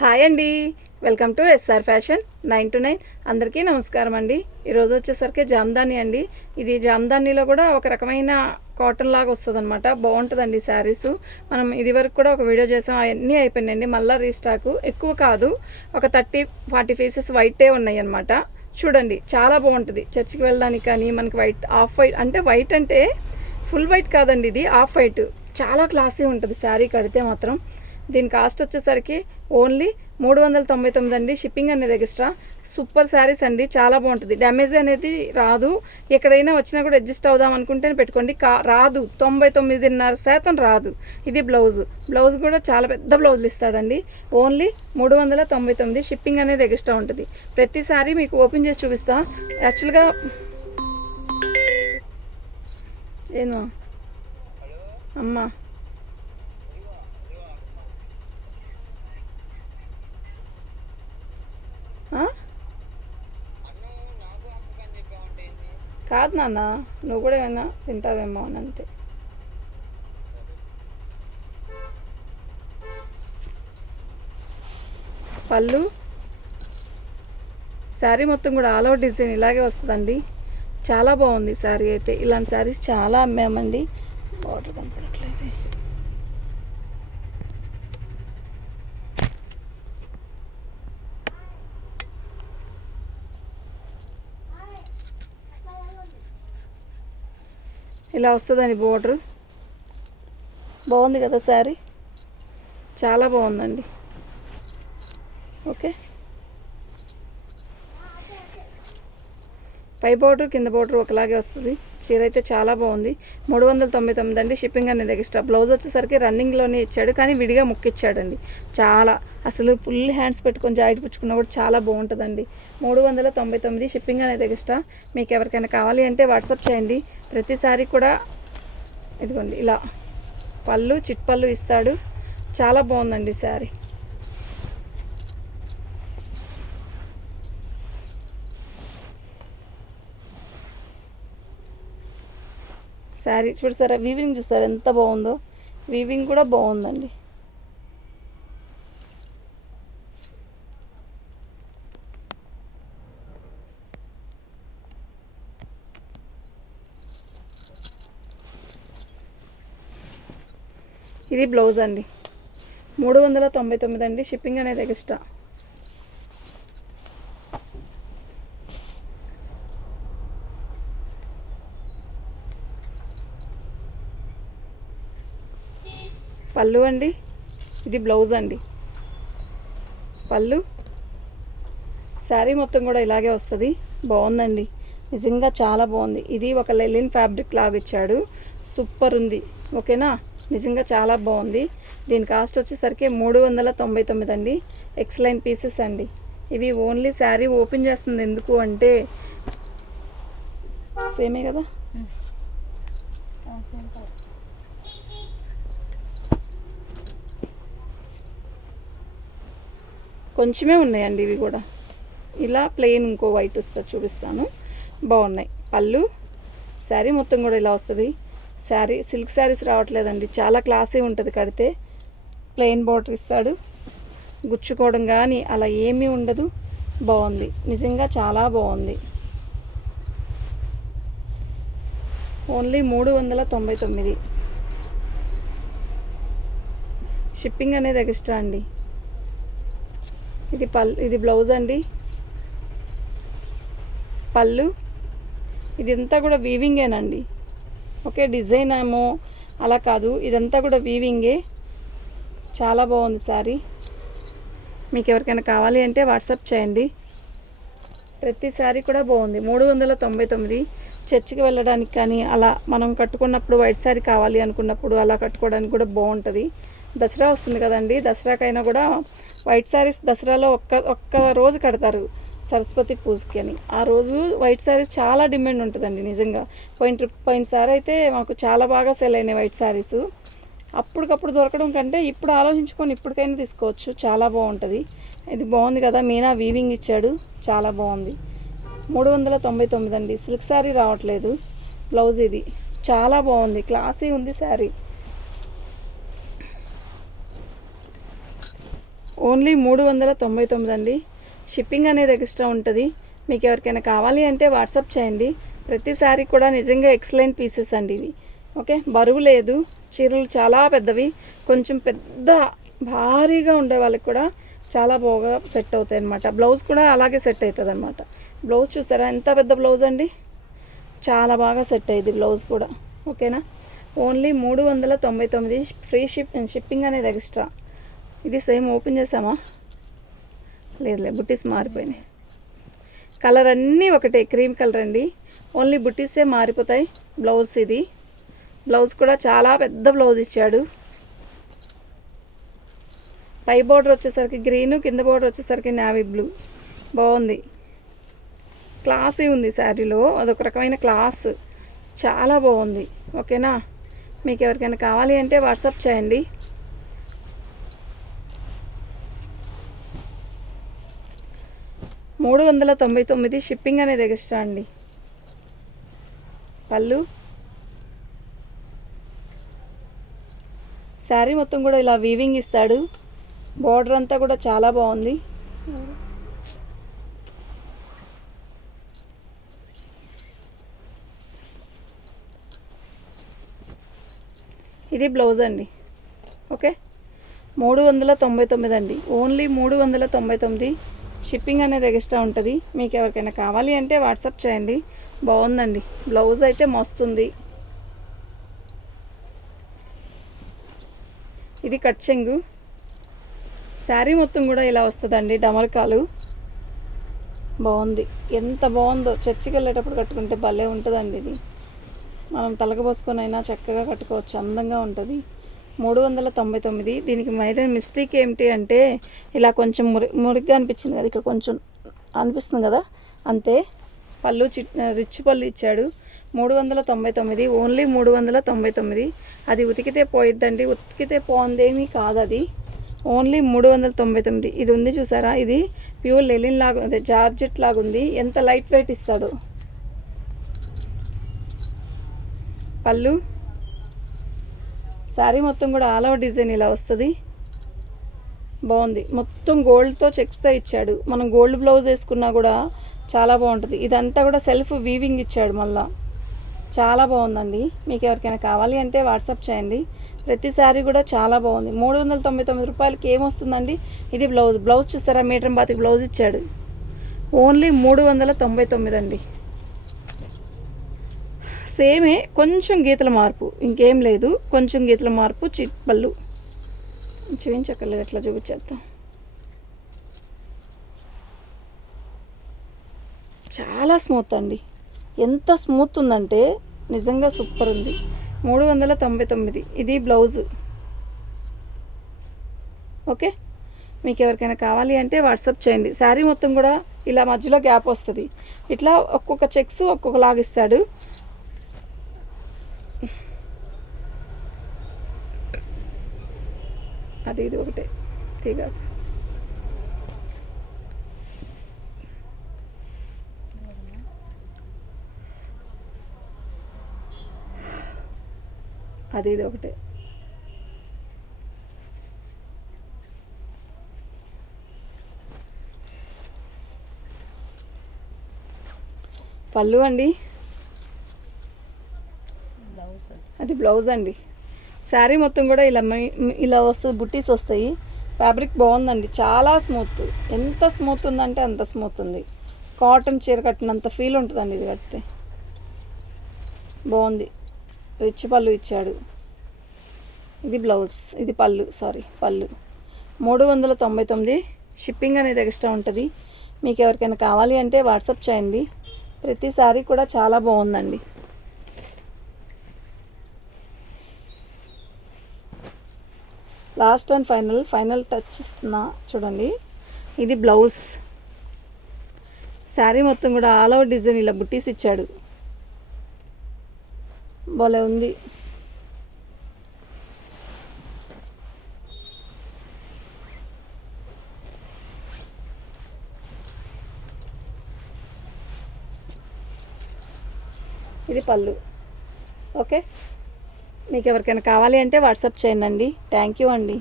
Hi అండి, welcome to S R fashion 9 to 9. అందరికీ నమస్కారం అండి. ఈరోజు వచ్చేసరికి జామ్దాని అండి. ఇది జామ్దానీలో కూడా ఒక రకమైన కాటన్ లాగా వస్తుంది అనమాట. బాగుంటుందండి శారీస్. మనం ఇది వరకు కూడా ఒక వీడియో చేసాం, అవన్నీ అయిపోయినాయండి. మళ్ళీ రీస్టాక్ ఎక్కువ కాదు, ఒక 30-40 పీసెస్ వైటే ఉన్నాయి అనమాట. చూడండి, చాలా బాగుంటుంది చర్చికి వెళ్ళడానికి. కానీ మనకి వైట్, ఆఫ్ వైట్ అంటే వైట్ అంటే ఫుల్ వైట్ కాదండి, ఇది ఆఫ్ వైట్. చాలా క్లాసీ ఉంటుంది శారీ కడితే మాత్రం. దీని కాస్ట్ వచ్చేసరికి ఓన్లీ 399 అండి. షిప్పింగ్ అనేది ఎక్స్ట్రా. సూపర్ శారీస్ అండి, చాలా బాగుంటుంది. డ్యామేజ్ అనేది రాదు. ఎక్కడైనా వచ్చినా కూడా అడ్జస్ట్ అవుదాం అనుకుంటేనే పెట్టుకోండి. రాదు, 99.5% రాదు. ఇది బ్లౌజ్ కూడా చాలా పెద్ద బ్లౌజులు ఇస్తాడండి. ఓన్లీ 399. షిప్పింగ్ అనేది ఎక్స్ట్రా ఉంటుంది. ప్రతి శారీ మీకు ఓపెన్ చేసి చూపిస్తా. యాక్చువల్గా ఏమో అమ్మా, కాదు నాన్న, నువ్వు కూడా ఏమైనా తింటావేమో అని అంతే. పళ్ళు, శారీ మొత్తం కూడా ఆల్ ఓవర్ డిజైన్ ఇలాగే వస్తుందండి. చాలా బాగుంది శారీ అయితే. ఇలాంటి శారీస్ చాలా అమ్మామండి. బార్డర్ కనపడట్లేదు. ఇలా వస్తుందండి బోర్డర్. బాగుంది కదా శారీ, చాలా బాగుందండి. ఓకే, పై బోర్డర్ కింద బోర్డర్ ఒకలాగే వస్తుంది. చీర అయితే చాలా బాగుంది. 399 అండి. షిప్పింగ్ అనేది ఎక్స్ట్రా. బ్లౌజ్ వచ్చేసరికి రన్నింగ్లోనే ఇచ్చాడు, కానీ విడిగా ముక్కిచ్చాడండి. చాలా అసలు ఫుల్ హ్యాండ్స్ పెట్టుకొని జాయిట్ పుచ్చుకున్నా కూడా చాలా బాగుంటుందండి. 399. షిప్పింగ్ అనేది ఎక్స్ట్రా. మీకు ఎవరికైనా కావాలి అంటే వాట్సాప్ చేయండి. ప్రతిసారి కూడా ఇదిగోండి ఇలా పళ్ళు, చిట్ పళ్ళు ఇస్తాడు. చాలా బాగుందండి శారీ. శారీ చూసారా, వీవింగ్ చూసారా ఎంత బాగుందో. వీవింగ్ కూడా బాగుందండి. ఇది బ్లౌజ్ అండి. 399 అండి. షిప్పింగ్ అనేది ఎక్స్ట్రా. పళ్ళు అండి, ఇది బ్లౌజ్ అండి. పళ్ళు, శారీ మొత్తం కూడా ఇలాగే వస్తుంది. బాగుందండి, నిజంగా చాలా బాగుంది. ఇది ఒక లెలిన్ ఫ్యాబ్రిక్ లాగా ఇచ్చాడు. సూపర్ ఉంది. ఓకేనా, నిజంగా చాలా బాగుంది. దీని కాస్ట్ వచ్చేసరికి 399 అండి. ఎక్సలెంట్ పీసెస్ అండి ఇవి. ఓన్లీ శారీ ఓపెన్ చేస్తుంది ఎందుకు అంటే సేమే కదా, కొంచెమే ఉన్నాయండి ఇవి కూడా. ఇలా ప్లెయిన్ ఇంకో వైట్ వస్తుంది, చూపిస్తాను. బాగున్నాయి. పళ్ళు, శారీ మొత్తం కూడా ఇలా వస్తుంది. శారీ సిల్క్ శారీస్ రావట్లేదండి, చాలా క్లాసీ ఉంటుంది కడితే. ప్లెయిన్ బార్డర్ ఇస్తాడు, గుచ్చుకోవడం కానీ అలా ఏమీ ఉండదు. బాగుంది, నిజంగా చాలా బాగుంది. ఓన్లీ 399. షిప్పింగ్ అనేది ఎక్స్ట్రా అండి. ఇది ఇది బ్లౌజ్ అండి. పళ్ళు, ఇదంతా కూడా వీవింగేనండి. ఓకే, డిజైన్ ఏమో అలా కాదు, ఇదంతా కూడా వీవింగే. చాలా బాగుంది శారీ. మీకు ఎవరికైనా కావాలి అంటే వాట్సాప్ చేయండి. ప్రతి శారీ కూడా బాగుంది. 399. చర్చికి వెళ్ళడానికి కానీ అలా మనం కట్టుకున్నప్పుడు వైట్ శారీ కావాలి అనుకున్నప్పుడు అలా కట్టుకోవడానికి కూడా బాగుంటుంది. దసరా వస్తుంది కదండి, దసరాకైనా కూడా వైట్ శారీస్ దసరాలో ఒక్క రోజు కడతారు సరస్వతి పూజకి అని. ఆ రోజు వైట్ శారీస్ చాలా డిమాండ్ ఉంటుందండి నిజంగా. పోయినసారి అయితే మాకు చాలా బాగా సెల్ అయినాయి వైట్ శారీస్. అప్పటికప్పుడు దొరకడం కంటే ఇప్పుడు ఆలోచించుకొని ఇప్పటికైనా తీసుకోవచ్చు. చాలా బాగుంటుంది. ఇది బాగుంది కదా, మీనా వీవింగ్ ఇచ్చాడు, చాలా బాగుంది. 399 అండి. సిల్క్ శారీ రావట్లేదు. బ్లౌజ్ ఇది చాలా బాగుంది, క్లాసీ ఉంది శారీ. ఓన్లీ 399 అండి. షిప్పింగ్ అనేది ఎక్స్ట్రా ఉంటుంది. మీకు ఎవరికైనా కావాలి అంటే వాట్సాప్ చేయండి. ప్రతిసారి కూడా నిజంగా ఎక్సలెంట్ పీసెస్ అండి ఇవి. ఓకే, బరువు లేదు. చీరలు చాలా పెద్దవి, కొంచెం పెద్ద భారీగా ఉండే వాళ్ళకి కూడా చాలా బాగా సెట్ అవుతాయి అన్నమాట. బ్లౌజ్ కూడా అలాగే సెట్ అవుతుంది అన్నమాట. బ్లౌజ్ చూసారా ఎంత పెద్ద బ్లౌజ్ అండి, చాలా బాగా సెట్ అయ్యింది బ్లౌజ్ కూడా. ఓకేనా, ఓన్లీ 399. ఫ్రీ షిప్పింగ్ అనేది ఎక్స్ట్రా. ఇది సేమ్ ఓపెన్ చేసామా, లేదు బుట్టీస్ మారిపోయినాయి. కలర్ అన్నీ ఒకటే, క్రీమ్ కలర్ అండి. ఓన్లీ బుట్టీసే మారిపోతాయి. బ్లౌజ్ ఇది, బ్లౌజ్ కూడా చాలా పెద్ద బ్లౌజ్ ఇచ్చాడు. పై బోర్డర్ వచ్చేసరికి గ్రీను, కింద బోర్డర్ వచ్చేసరికి నావీ బ్లూ. బాగుంది, క్లాసీ ఉంది శారీలో. అదొక రకమైన క్లాస్, చాలా బాగుంది. ఓకేనా, మీకు ఎవరికైనా కావాలి అంటే వాట్సాప్ చేయండి. $399 షిప్పింగ్ అనేది ఎక్స్ట్రా అండి. పళ్ళు, శారీ మొత్తం కూడా ఇలా వీవింగ్ ఇస్తాడు. బార్డర్ అంతా కూడా చాలా బాగుంది. ఇది బ్లౌజ్ అండి. ఓకే, 399 అండి. ఓన్లీ 399. షిప్పింగ్ అనేది ఎక్స్ట్రా ఉంటుంది. మీకు ఎవరికైనా కావాలి అంటే వాట్సాప్ చేయండి. బాగుందండి, బ్లౌజ్ అయితే మస్తుంది. ఇది కట్ చెంగు. శారీ మొత్తం కూడా ఇలా వస్తుందండి, డమరకాలు. బాగుంది, ఎంత బాగుందో. చర్చికి వెళ్ళేటప్పుడు కట్టుకుంటే భలే ఉంటుందండి. ఇది మనం తలకు పోసుకొని అయినా చక్కగా కట్టుకోవచ్చు, అందంగా ఉంటుంది. 399. దీనికి మైనర్ మిస్టేక్ ఏమిటి అంటే ఇలా కొంచెం మురిగ్గా అనిపించింది కదా, ఇక్కడ కొంచెం అనిపిస్తుంది కదా, అంతే. పళ్ళు రిచ్ పళ్ళు ఇచ్చాడు. 399, ఓన్లీ 399. అది ఉతికితే పోయిద్దండి, ఉతికితే పోందేమీ కాదు అది. ఓన్లీ 399. ఇది ఉంది చూసారా, ఇది ప్యూర్ లెలిన్ లాగా ఉంది, జార్జెట్ లాగా ఉంది. ఎంత లైట్ వెయిట్ ఇస్తాడు. పళ్ళు, శారీ మొత్తం కూడా ఆల్ ఓవర్ డిజైన్ ఇలా వస్తుంది. బాగుంది, మొత్తం గోల్డ్తో చెక్స్తో ఇచ్చాడు. మనం గోల్డ్ బ్లౌజ్ వేసుకున్నా కూడా చాలా బాగుంటుంది. ఇదంతా కూడా సెల్ఫ్ వీవింగ్ ఇచ్చాడు మళ్ళా, చాలా బాగుందండి. మీకు ఎవరికైనా కావాలి అంటే వాట్సాప్ చేయండి. ప్రతి శారీ కూడా చాలా బాగుంది. 399 రూపాయలకి ఏమొస్తుందండి. ఇది బ్లౌజ్, బ్లౌజ్ చూస్తారా, మీటర్ బాతికి బ్లౌజ్ ఇచ్చాడు. ఓన్లీ 399 అండి. సేమే, కొంచెం గీతల మార్పు, ఇంకేం లేదు. కొంచెం గీతల మార్పు. పళ్ళు చూపించక్కర్లేదు, ఎట్లా చూపించేద్దాం. చాలా స్మూత్ అండి, ఎంత స్మూత్ ఉందంటే నిజంగా సూపర్ ఉంది. 399. ఇది బ్లౌజు. ఓకే, మీకు ఎవరికైనా కావాలి అంటే వాట్సాప్ చేయండి. శారీ మొత్తం కూడా ఇలా మధ్యలో గ్యాప్ వస్తుంది. ఇట్లా ఒక్కొక్క చెక్స్ ఒక్కొక్కలాగా ఇస్తాడు. అది ఇది ఒకటే తీగ. అది ఇది ఒకటే. పళ్ళు అండి, అది బ్లౌజ్ అండి. శారీ మొత్తం కూడా ఇలా వస్తుంది, బుట్టీస్ వస్తాయి. ఫ్యాబ్రిక్ బాగుందండి, చాలా స్మూత్. ఎంత స్మూత్ ఉందంటే అంత స్మూత్ ఉంది. కాటన్ చీర కట్టినంత ఫీల్ ఉంటుందండి ఇది కడితే. బాగుంది, రిచ్ పళ్ళు ఇచ్చాడు. ఇది బ్లౌజ్, ఇది పళ్ళు, పళ్ళు. 399. షిప్పింగ్ అనేది ఎక్స్ట్రా ఉంటుంది. మీకు ఎవరికైనా కావాలి అంటే వాట్సాప్ చేయండి. ప్రతి శారీ కూడా చాలా బాగుందండి. లాస్ట్ అండ్ ఫైనల్ టచ్ ఇస్తున్నా చూడండి. ఇది బ్లౌజ్. శారీ మొత్తం కూడా ఆల్ ఓవర్ డిజైన్ ఇలా బుట్టీస్ ఇచ్చాడు. భలే ఉంది. ఇది పళ్ళు. ఓకే, మీకు ఎవరికైనా కావాలి అంటే వాట్సాప్ చేయండి. థ్యాంక్ యూ అండి.